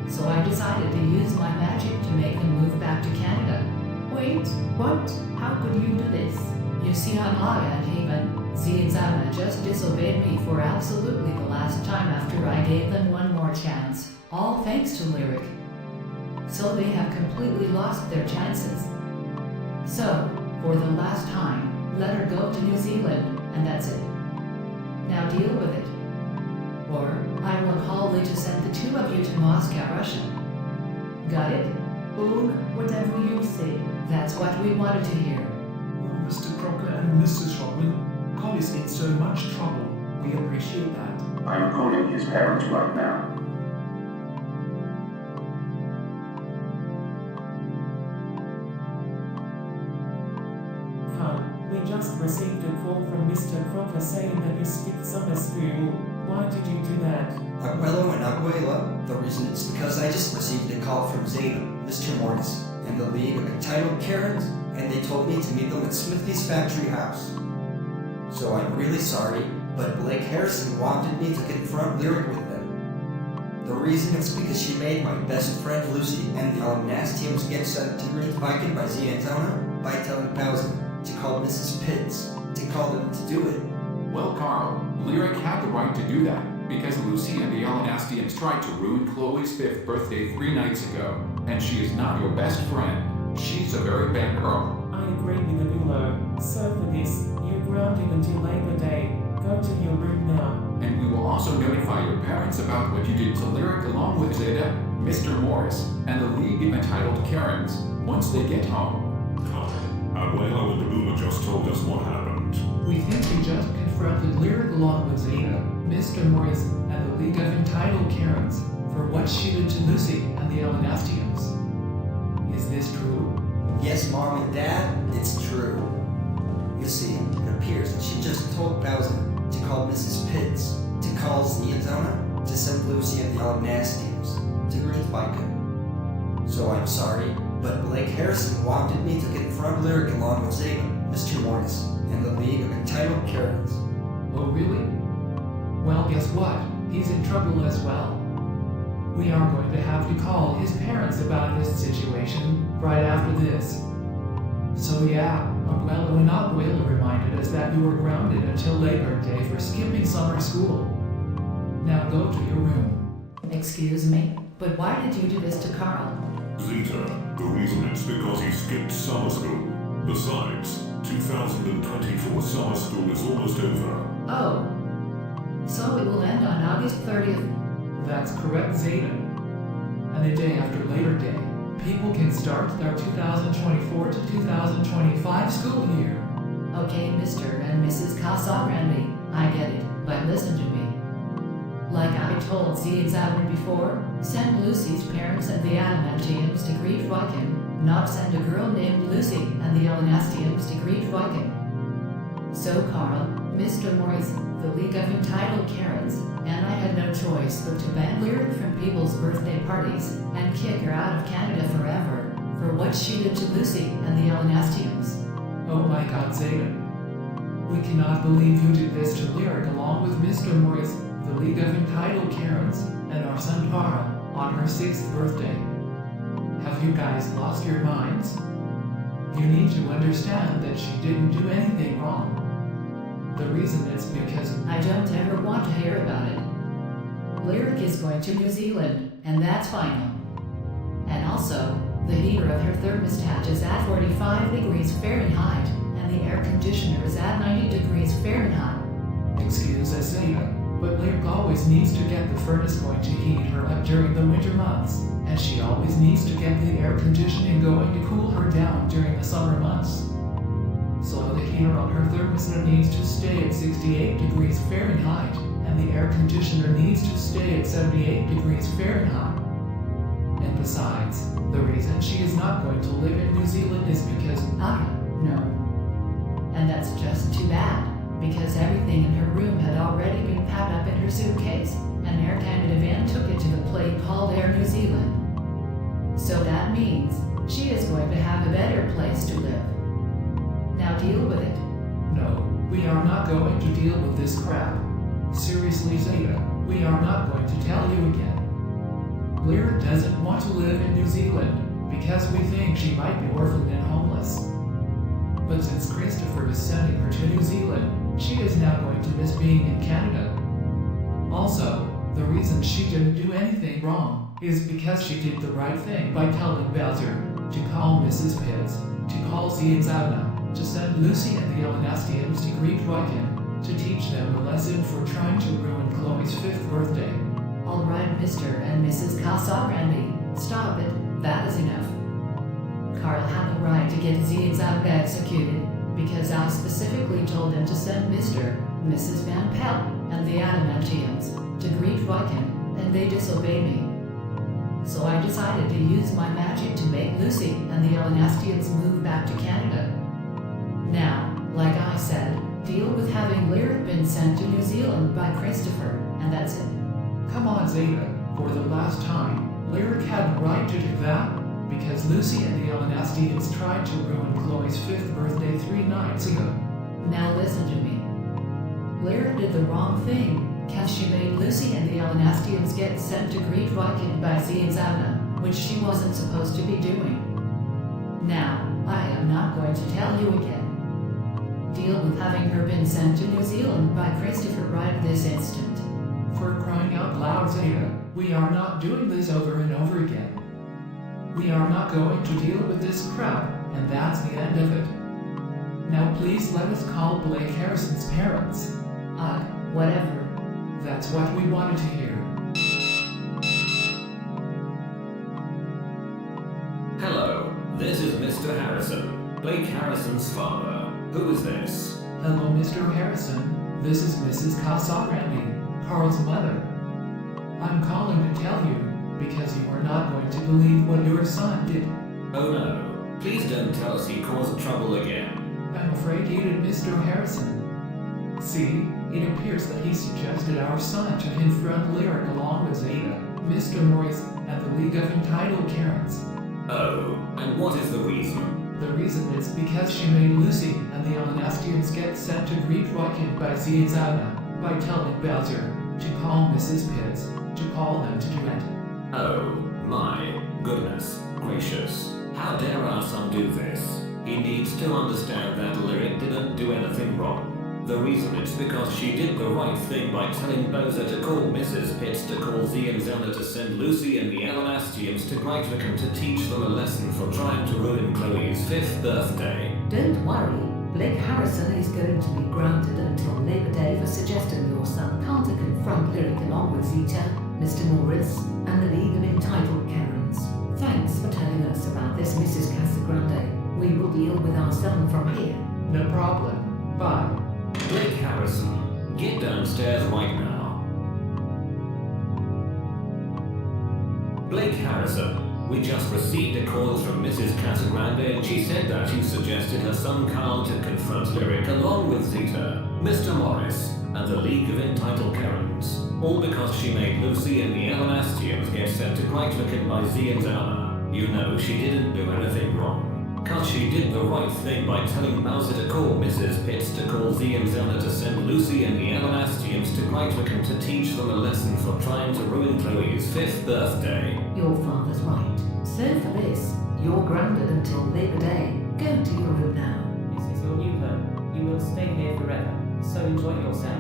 So I decided to use my magic to make them move back to Canada. Wait, what? How could you do this? You see, Anaya and Haven, Z and Zana just disobeyed me for absolutely the last time after I gave them one more chance, all thanks to Lyric. So they have completely lost their chances. So, for the last time, let her go to New Zealand, and that's it. Now deal with it. Or I will call Lee to send the 2 of you to Moscow, Russia. Got it? Oh, whatever you say. That's what we wanted to hear. Oh, Mr. Crocker and Mrs. Rodman, Carl is in so much trouble. We appreciate that. I'm calling his parents right now. We just received a call from Mr. Crocker saying that you skipped summer school. Why did you do that? Abuelo and Abuela, the reason is because I just received a call from Zeta, Mr. Morris, and the League of Entitled Karens, and they told me to meet them at Smithy's factory house. So I'm really sorry, but Blake Harrison wanted me to confront Lyric with them. The reason is because she made my best friend Lucy and the Alnastiums get sent to Great Viking by Z and Zona by telling Bowser to call Mrs. Pitts, to call them to do it. Well, Carl, Lyric had the right to do that, because Lucy and the Elanastians tried to ruin Chloe's 5th birthday 3 nights ago, and she is not your best friend. She's a very bad girl. I agree with Abuelo. So for this, you're grounded until Labor Day. Go to your room now. And we will also notify your parents about what you did to Lyric along with Zeta, Mr. Morris, and the League of Entitled Karens, once they get home. Abuelo and Abuma just told us what happened. We think you just confronted Lyric along with Zeta, Mr. Morris, and the League of Entitled Karens for what she did to Lucy and the Elanastiums. Is this true? Yes, Mom and Dad, it's true. You see, it appears that she just told Bowser to call Mrs. Pitts, to call Z and Zona, to send Lucy and the Alnastiums to greet Viking. So I'm sorry, but Blake Harrison wanted me to confront Lyric along with Zeta, Mr. Morris, and the League of Entitled Karens. Oh, really? Well, guess what? He's in trouble as well. We are going to have to call his parents about this situation right after this. So yeah, Abuelo and Abuela reminded us that you were grounded until Labor Day for skipping summer school. Now go to your room. Excuse me, but why did you do this to Carl? Zeta, the reason is because he skipped summer school. Besides, 2024 summer school is almost over. Oh. So it will end on August 30th? That's correct, Zeta. And the day after Labor Day, people can start their 2024 to 2025 school year. Okay, Mr. and Mrs. Casagrande, I get it, but listen to me. Like I told Z and Zadwin before, send Lucy's parents and the Adamantiums to greet Joaquin, not send a girl named Lucy and the Elanastiums to greet Joaquin. So Carl, Mr. Morris, the League of Entitled Karens, and I had no choice but to ban Lyric from people's birthday parties and kick her out of Canada forever for what she did to Lucy and the Elanastiums. Oh my God, Zeta. We cannot believe you did this to Lyric along with Mr. Morris, the League of Entitled Karens, and our son Carl on her 6th birthday. Have you guys lost your minds? You need to understand that she didn't do anything wrong. The reason is because I don't ever want to hear about it. Lyric is going to New Zealand, and that's final. And also, the heater of her thermostat is at 45 degrees Fahrenheit, and the air conditioner is at 90 degrees Fahrenheit. Excuse us, Zeta, but Lyric always needs to get the furnace going to heat her up during the winter months, and she always needs to get the air conditioning going to cool her down during the summer months. So the heater on her thermostat needs to stay at 68 degrees Fahrenheit, and the air conditioner needs to stay at 78 degrees Fahrenheit. And besides, the reason she is not going to live in New Zealand is because No. And that's just too bad, because everything in her room had already been packed up in her suitcase, and Air Canada van took it to the place called Air New Zealand. So that means she is going to have a better place to live. Now deal with it. No, we are not going to deal with this crap. Seriously, Zeta, we are not going to tell you again. Lyra doesn't want to live in New Zealand because we think she might be orphaned and homeless. But since Christopher is sending her to New Zealand, she is now going to miss being in Canada. Also, the reason she didn't do anything wrong is because she did the right thing by telling Bowser to call Mrs. Pitts, to call Z and Zauna, to send Lucy and the Elanastians to greet Ryken, to teach them a lesson for trying to ruin Chloe's 5th birthday. All right, Mr. and Mrs. Casagrande, stop it. That is enough. Carl had the right to get Z and Zauna executed because I specifically told them to send Mr. and Mrs. Van Pelt and the Adamantians to greet Ryken, and they disobeyed me. So I decided to use my magic to make Lucy and the Elanastians move back to Canada. Now, like I said, deal with having Lyric been sent to New Zealand by Christopher, and that's it. Come on, Zeta, for the last time, Lyric had the right to do that because Lucy and the Elanastians tried to ruin Chloe's 5th birthday 3 nights ago. Now listen to me. Lyric did the wrong thing, cause she made Lucy and the Elanastians get sent to greet Ryken by Z and Zauna, which she wasn't supposed to be doing. Now, I am not going to tell you again. Deal with having her been sent to New Zealand by Christopher right this instant. For crying out loud, Zeta, we are not doing this over and over again. We are not going to deal with this crap, and that's the end of it. Now please let us call Blake Harrison's parents. Whatever. That's what we wanted to hear. Hello, this is Mr. Harrison, Blake Harrison's father. Who is this? Hello, Mr. Harrison. This is Mrs. Casagrande, Carl's mother. I'm calling to tell you, because you are not going to believe what your son did. Oh no, please don't tell us he caused trouble again. I'm afraid you did, Mr. Harrison. See, it appears that he suggested our son to confront Lyric along with Zeta, Mr. Morris, and the League of Entitled Karens. Oh, and what is the reason? The reason is because she made Lucy and the Elanastians get sent to greet Ryken by Z and Zauna by telling Bowser to call Mrs. Pitts, to call them to do it. Oh, my goodness gracious. How dare our son do this? He needs to understand that Lyric didn't do anything wrong. The reason is because she did the right thing by telling Bowser to call Mrs. Pitts to call Z and Zelda to send Lucy and the Elanastians to Greitviken to teach them a lesson for trying to ruin Chloe's 5th birthday. Don't worry, Blake Harrison is going to be grounded until Labor Day for suggesting your son can't confront Lyric along with Zeta, Mr. Morris, and the League of Entitled Karens. Thanks for telling us about this, Mrs. Casagrande. We will deal with our son from here. No problem. Bye. Blake Harrison, get downstairs right now. Blake Harrison, we just received a call from Mrs. Casagrande and she said that you suggested her son Carl to confront Lyric along with Zeta, Mr. Morris, and the League of Entitled Karens, all because she made Lucy and the Elanastians get sent to Greitviken by Z and Zauna. You know she didn't do anything wrong. Cause she did the right thing by telling Bowser to call Mrs. Pitts to call Z and Zelda to send Lucy and the Elanastians to Greitviken to teach them a lesson for trying to ruin Chloe's 5th birthday. Your father's right. So for this, you're grounded until Labor Day. Go to your room now. This is your new home. You will stay here forever, so enjoy yourself.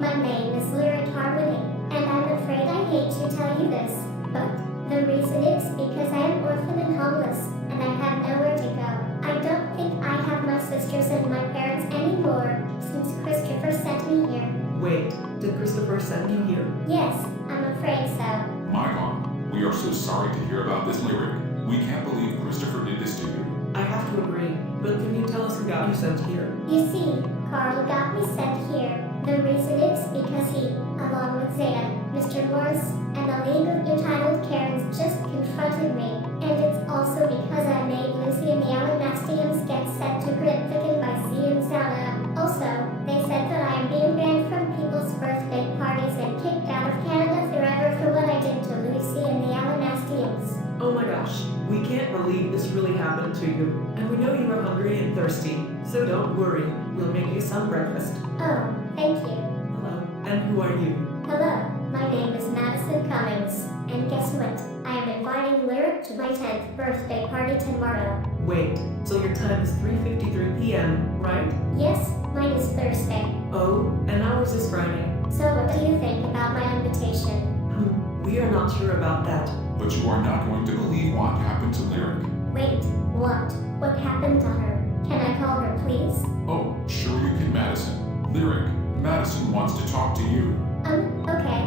My name is Lyric Harmony, and I'm afraid I hate to tell you this, but the reason is because I am orphan and homeless, and I have nowhere to go. I don't think I have my sisters and my parents anymore, since Christopher sent me here. Wait, did Christopher send you here? Yes, I'm afraid so. My mom, we are so sorry to hear about this, Lyric. We can't believe Christopher did this to you. I have to agree, but can you tell us who got you sent here? You see, Carl got me sent here. The reason is because he, along with Zeta, Mr. Morris, and the League of Entitled Karens just confronted me. And it's also because I made Lucy and the Alanastians get sent to Gritviken by Z and Zana. Also, they said that I am being banned from people's birthday parties and kicked out of Canada forever for what I did to Lucy and the Alanastians. Oh my gosh, we can't believe this really happened to you. And we know you are hungry and thirsty, so don't worry, we'll make you some breakfast. Oh, thank you. Hello, and who are you? Hello, my name is Madison Cummings, and guess what? I am inviting Lyric to my 10th birthday party tomorrow. Wait, so your time is 3:53 p.m., right? Yes, mine is Thursday. Oh, and ours is Friday. So what do you think about my invitation? We are not sure about that. But you are not going to believe what happened to Lyric. Wait, what? What happened to her? Can I call her, please? Oh, sure you can, Madison. Lyric, Madison wants to talk to you. Okay.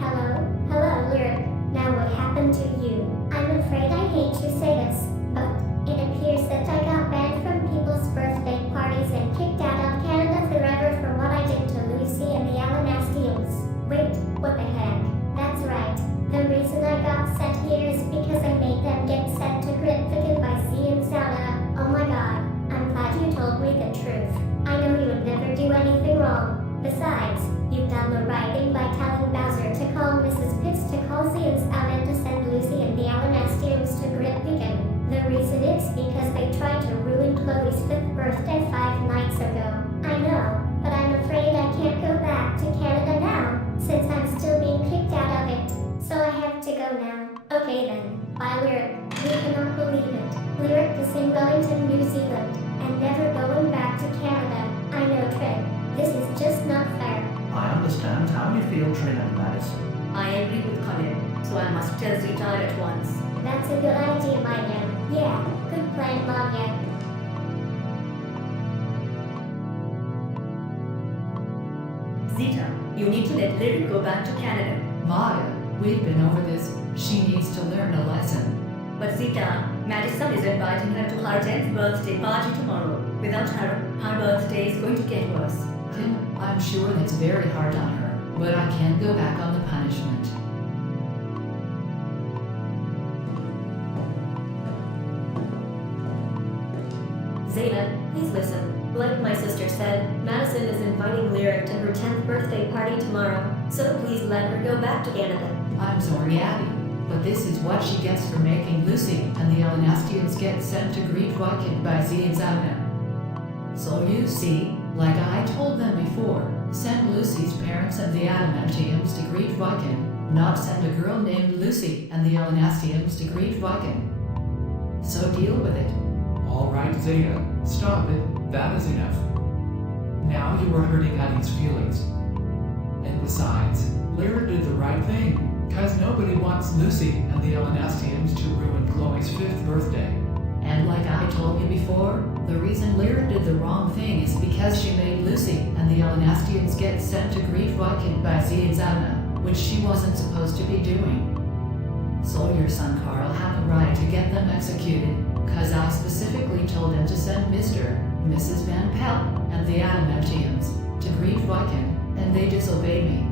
Hello? Hello, Lyric. Now what happened to you? I'm afraid I hate to say this, but it appears that I got banned from people's birthday parties and kicked out of Canada forever for what I did to Lucy and the Alanastians. Wait, what the heck? That's right. The reason I got sent here is because I made them get sent to Gritviken by Z and Sauna. Oh my god, I'm glad you told me the truth. I know you would never do anything wrong. Besides, you've done the right thing by telling Bowser to call Mrs. Pitts to call Z and Sauna to send Lucy and the Alanastians to Gritviken. The reason is because they tried to ruin Chloe's 5th birthday 5 nights ago. I know, but I'm afraid I can't go back to Canada now, since I'm still being kicked out of it. So I have to go now. Okay then. Bye, Lyric. We cannot believe it. Lyric is in Wellington, New Zealand, and never going back to Canada. I know, Trin. This is just not fair. I understand how you feel, Trin and Madison. I agree with Colin, so I must tell Zeta at once. That's a good idea, Maya. Yeah, good plan, Maya. Zeta, you need to let Lyric go back to Canada. Maya, we've been over this. She needs to learn a lesson. But Zeta, Madison is inviting her to her 10th birthday party tomorrow. Without her, her birthday is going to get worse. I'm sure that's very hard on her, but I can't go back on the punishment. Zeta, please listen. Like my sister said, Madison is inviting Lyric to her 10th birthday party tomorrow, so please let her go back to Canada. I'm sorry, Abby, but this is what she gets for making Lucy and the Alanastians get sent to Great Wycott by Z and Zauna. So you see, like I told them before, send Lucy's parents and the Adamantiums to Great Wycott, not send a girl named Lucy and the Alanastians to Great Wycott. So deal with it. All right, Zeta, stop it. That is enough. Now you are hurting Addie's feelings. And besides, Lyra did the right thing, because nobody wants Lucy and the Alanastians to ruin Chloe's 5th birthday. And like I told you before, the reason Lyra did the wrong thing is because she made Lucy and the Alanastians get sent to Great Wycott by Z and Zauna, which she wasn't supposed to be doing. So your son Carl had the right to get them executed, because I specifically told him to send Mr. Mrs. Van Pelt and the Adamantiums to Great Wycott, and they disobeyed me.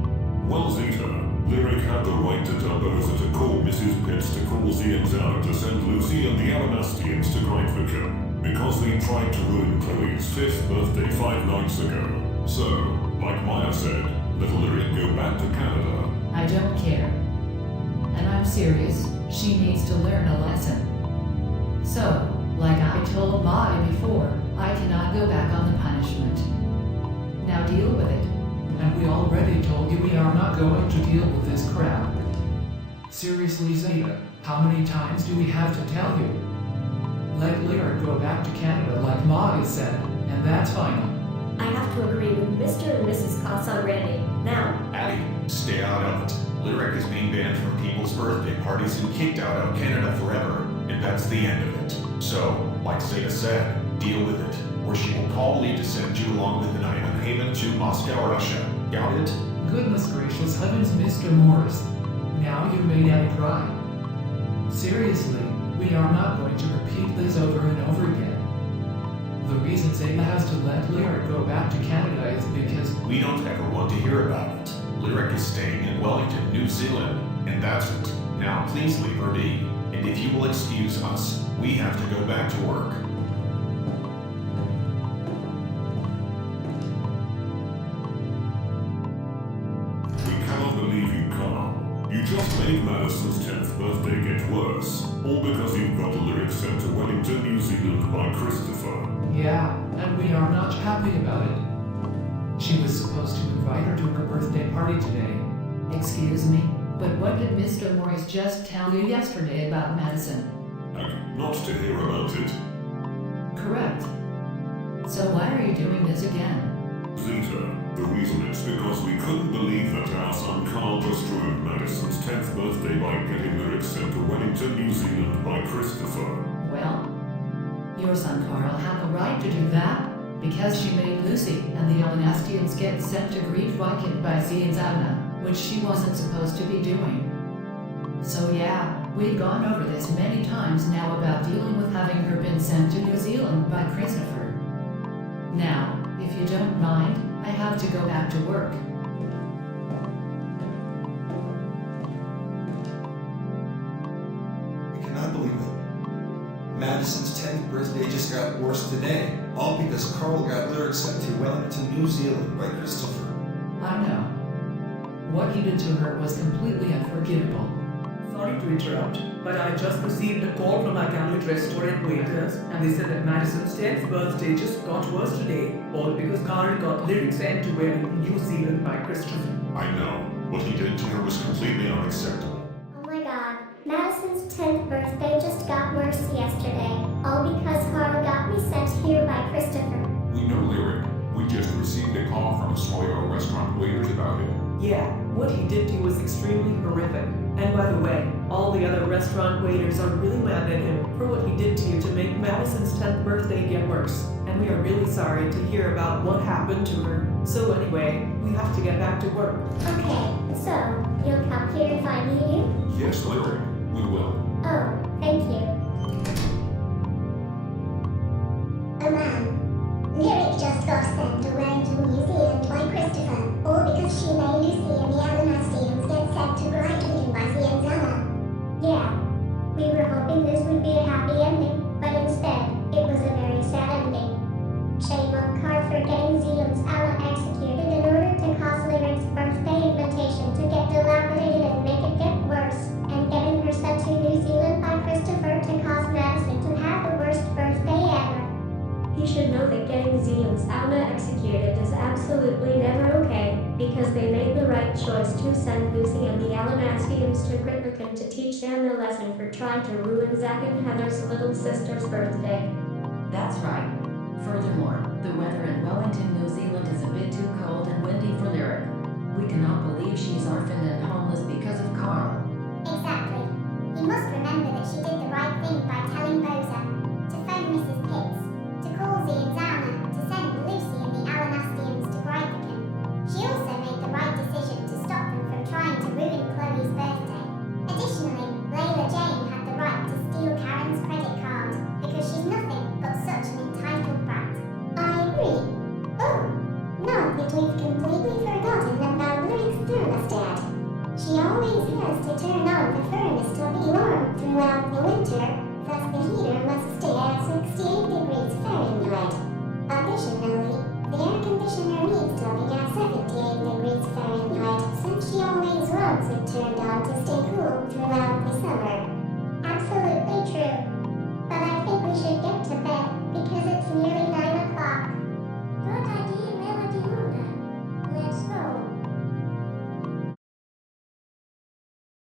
Well, Zeta, Lyric had the right to tell Bowser to call Mrs. Pitts to call Z and Zana to send Lucy and the Alanastians to Great Wycott, because they tried to ruin Chloe's 5th birthday 5 nights ago. So, like Maya said, let Lyric go back to Canada. I don't care. And I'm serious, she needs to learn a lesson. So, like I told Maya before, I cannot go back on the punishment. Now deal with it. And we already told you we are not going to deal with this crap. Seriously, Zeta, how many times do we have to tell you? Let Lyra go back to Canada like Maya said, and that's final. I have to agree with Mr. and Mrs. Casagrande. Now, Abby, stay out of it. Lyric is being banned from people's birthday parties and kicked out of Canada forever, and that's the end of it. So, like Zeta said, deal with it, or she will call leave to send you along with an island haven to Moscow, Russia. Got it? Goodness gracious heavens, Mr. Morris. Now you made Abby cry. Seriously, we are not going to repeat this over and over again. The reason Zeta has to let Lyric go back to Canada is because We don't ever want to hear about it. Lyric is staying in Wellington, New Zealand, and that's it. Now please leave her be. And if you will excuse us, we have to go back to work. We cannot believe you, Carl. You just made Madison's 10th birthday get worse. All because you got lyrics sent to Wellington, New Zealand by Christopher. yeah, and we are not happy about it. She was supposed to invite her to her birthday party today. Excuse me, but what did Mr. Morris just tell you yesterday about Madison? Not to hear about it. Correct. So why are you doing this again? Zeta, the reason is because we couldn't believe that our son Carl just ruined Madison's 10th birthday by getting lyrics sent to Wellington, New Zealand by Christopher. Well, your son Carl had the right to do that because she made Lucy and the Alanastians get sent to Great Wycott by Zienzana, which she wasn't supposed to be doing. So yeah, we've gone over this many times now about dealing with having her been sent to New Zealand by Christopher. Now, if you don't mind, I have to go back to work. I cannot believe it. Madison's 10th birthday just got worse today, all because Carl got lyrics sent to Wellington, New Zealand by Christopher. I know. What he did to her was completely unforgivable. Sorry to interrupt, but I just received a call from our Camlet restaurant waiters, and they said that Madison's 10th birthday just got worse today, all because Carl got lyrics sent to Wellington, New Zealand by Christopher. I know. What he did to her was completely unacceptable. Oh my god. Madison's 10th birthday just got worse yesterday. All because Carl got me sent here by Christopher. We know Lyric. We just received a call from Soyo restaurant waiters about it. Yeah, what he did to you was extremely horrific. And by the way, all the other restaurant waiters are really mad at him for what he did to you to make Madison's 10th birthday get worse. And we are really sorry to hear about what happened to her. So anyway, we have to get back to work. Okay, so, you'll come here if I need you? Yes, Lyric. We will. Oh, thank you. Oh man. Lyric just got sent to Wellington, New Zealand by Christopher, all because she made Lucy and the Alanastians get sent to Brighton by Zienzana. Yeah, we were hoping this would be a happy ending, but instead, it was a very sad ending. Shame on Carl for getting Zealand's Ala executed in order to cause Lyric's birthday invitation to get dilapidated and make it get worse, and getting her sent to New Zealand by Christopher to cause Madison to have the worst birthday ever. you should know that getting Zealand's Ala executed is absolutely never okay, because they made the right choice to send Lucy and the Alanastians to Gritnerkin to teach them a lesson for trying to ruin Zack and Heather's little sister's birthday. That's right. Furthermore, the weather in Wellington, New Zealand is a bit too